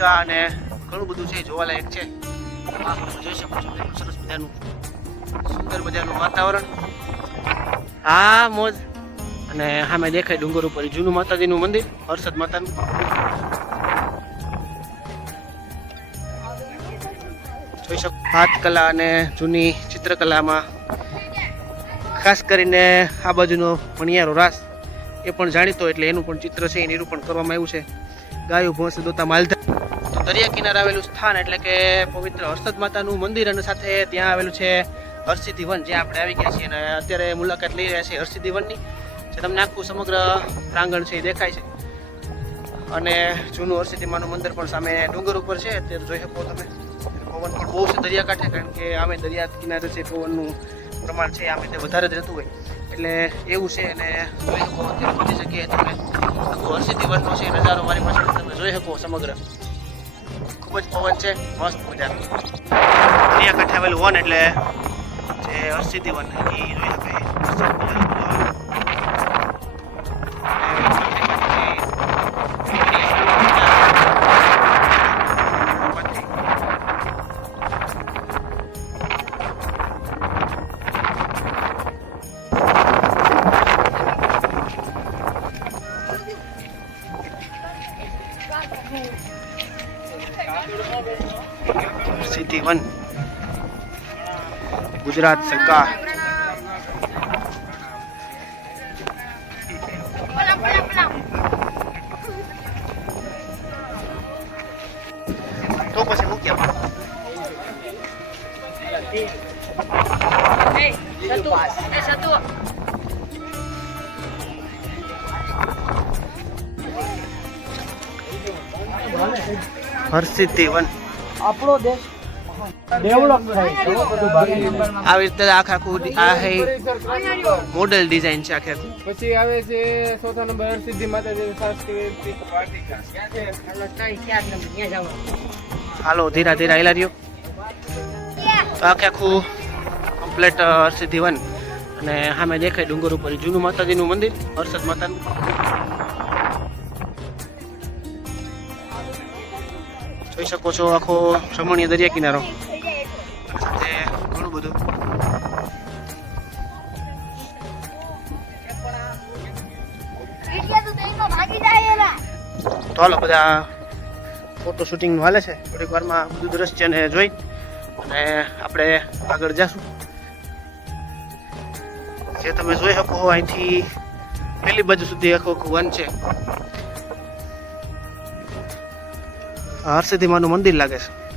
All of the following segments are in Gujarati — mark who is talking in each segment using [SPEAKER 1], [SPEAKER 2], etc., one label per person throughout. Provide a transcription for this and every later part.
[SPEAKER 1] વાટિકા અને ઘણું બધું છે, જોવાલાયક છે. તમે જોઈ શકો છો સરસ મજાનું, સુંદર મજાનું વાતાવરણ. હા મોજ અને સામે દેખાય ડુંગર ઉપર જૂનું માતાજીનું મંદિર, હર્ષદ માતાનું. જોઈ શકો હાથકલા અને જૂની ચિત્રકલામાં ખાસ કરીને આ બાજુનો મણિયારો રાસ, એ પણ જાણીતો, એટલે એનું પણ ચિત્ર છે, એ નિરૂપણ કરવામાં આવ્યું છે. ગાયું, ભોંસ, દોતા માલધા તો દરિયા કિનારે આવેલું સ્થાન એટલે કે પવિત્ર હર્ષદ માતાનું મંદિર અને સાથે ત્યાં આવેલું છે હર્ષિદ્ધિ વન જ્યાં આપણે આવી ગયા છીએ અને અત્યારે મુલાકાત લઈ રહ્યા છીએ હર્ષિદ્ધિ વનની જે તમને આખું સમગ્ર પ્રાંગણ છે એ દેખાય છે. અને જૂનું હરસિદ્ધિ માનું મંદિર પણ સામે ડુંગર ઉપર છે, અત્યારે જોઈ શકો તમે. પવન પણ બહુ છે દરિયાકાંઠે, કારણ કે આમે દરિયા કિનારે છે પવનનું પ્રમાણ છે આમે તે વધારે જ રહેતું હોય. એટલે એવું છે અને જોઈ શકો અત્યારે બધી જગ્યાએ તમે આખું હરસિદ્ધિ વનનો છે, નજારો મારી પાસે તમે જોઈ શકો સમગ્ર. ખૂબ જ પવન છે, મસ્ત મજાનું. દરિયાકાંઠે આવેલું વન એટલે જે હરસિદ્ધિ વન, એ જોઈ શકાય. વન ગુજરાત સરકાર તો પછી મૂક્યા હરસિદ્ધિ વન
[SPEAKER 2] આપણો દેશ ડેવલપ થાય.
[SPEAKER 1] આવી રીતે આખા આખું આ હે મોડેલ ડિઝાઇન છે આખે આખું.
[SPEAKER 3] પછી આવે છે ચોથા નંબર સિદ્ધિ માતાજી સાંસ્કૃતિક વાટિકા
[SPEAKER 1] હાલો ધીરા ધીરા હેલા રહ્યો. આખે આખું કમ્પ્લેટ હરસિદ્ધિ વન. અને સામે દેખાય ડુંગર ઉપર જૂનું માતાજીનું મંદિર હર્ષદ માતાનું. જોઈ શકો છો આખો રમણીય દરિયા કિનારો. સાથે ઘણું બધું. તો હાલો બધા ફોટો શૂટિંગનું હાલે છે. થોડીક વારમાં બધું દ્રશ્યને જોઈ અને આપણે આગળ જશું. જે તમે જોઈ શકો અહીંથી પેલી બાજુ સુધી આખો આખું વન છે. આ હરસિદ્ધિ માનું મંદિર લાગે છે.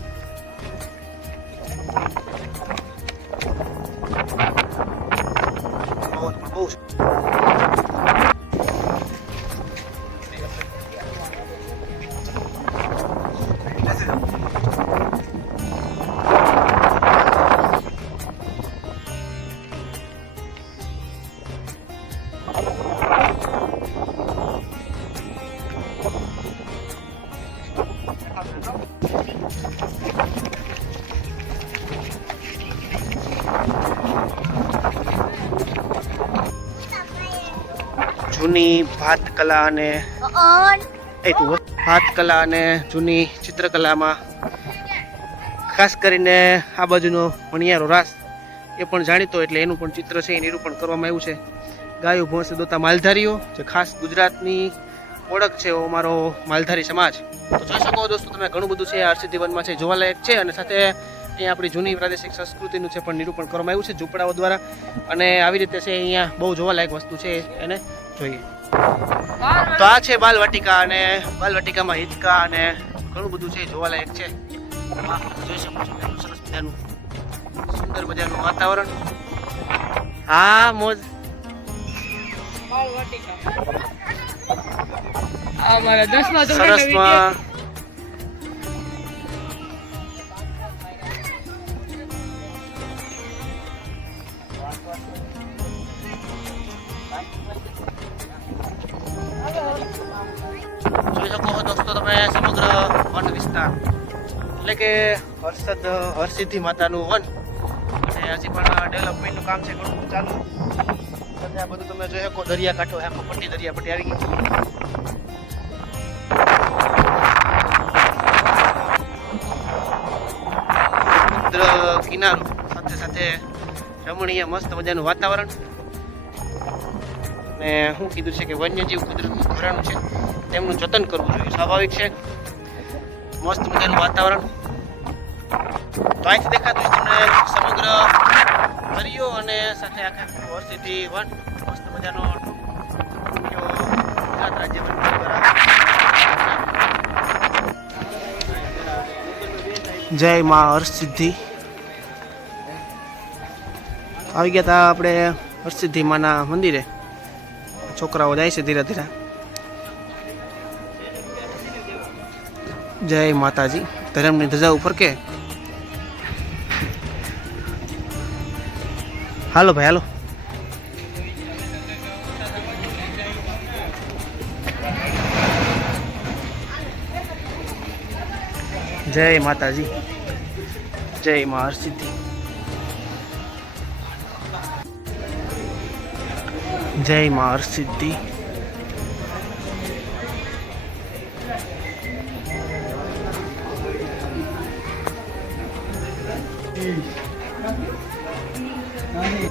[SPEAKER 1] જૂની ભાત કલા અને. ભાત કલા અને જૂની ચિત્રકલામાં ખાસ કરીને આ બાજુનો મણિયારો રાસ એ પણ જાણીતો એટલે એનું પણ ચિત્ર છે એ નિરૂપણ કરવામાં આવ્યું છે. ગાયો ભોંસ દોતા માલધારીઓ જે ખાસ ગુજરાતની ઓળખ છે એવો અમારો માલધારી સમાજ. તો જોઈ શકો દોસ્તો તમે ઘણું બધું છે આરસી વનમાં છે જોવાલાયક છે અને સાથે અહીંયા આપણી જૂની પ્રાદેશિક સંસ્કૃતિનું છે પણ નિરૂપણ કરવામાં આવ્યું છે ઝૂંપડાઓ દ્વારા. અને આવી રીતે છે અહીંયા બહુ જોવાલાયક વસ્તુ છે એને. જોઈએ. તો આ છે બાલવાટિકા અને બાલવાટિકામાં હિંચકા અને ઘણું બધું છે જોવાલાયક છે. જોઈ શકો છો સરસ મજાનું સુંદર મજાનું વાતાવરણ. હા મોજ.
[SPEAKER 3] અમારા દસમા
[SPEAKER 1] સરસમાં તમે સમગ્ર વન વિસ્તાર, એટલે કે હર્ષદ હરસિદ્ધિ માતાનું વન. અને હજી પણ ડેવલપમેન્ટનું કામ છે, ઘણું ચાલુ. અને આ બધું તમે જોઈ શકો દરિયાકાંઠો એમ પટ્ટી દરિયા પટ્ટી આવી ગઈ કિનારો સાથે સાથે રમણીય મસ્ત મજાનું વાતાવરણ. ને શું કીધું છે કે વન્યજીવ કુદરતનું ઘરાણું છે, તેમનું જતન કરવું જોઈએ. સ્વાભાવિક છે, મસ્ત મજાનું વાતાવરણ. તો અહીંથી દેખાતું તમને સમગ્ર દરિયો અને સાથે આખા વર્ષથી વન. મસ્ત મજાનો ગુજરાત રાજ્ય વન જય મા હર્ષસિદ્ધિ આવી ગયા હતા આપણે હર્ષસિદ્ધિ માના મંદિરે. છોકરાઓ જાય છે ધીરે ધીરે. જય માતાજી. ધર્મની ધજા ઉપર કે? હાલો ભાઈ, હાલો. જય માતાજી. જય મા હરસિદ્ધિ જય મા હરસિદ્ધિ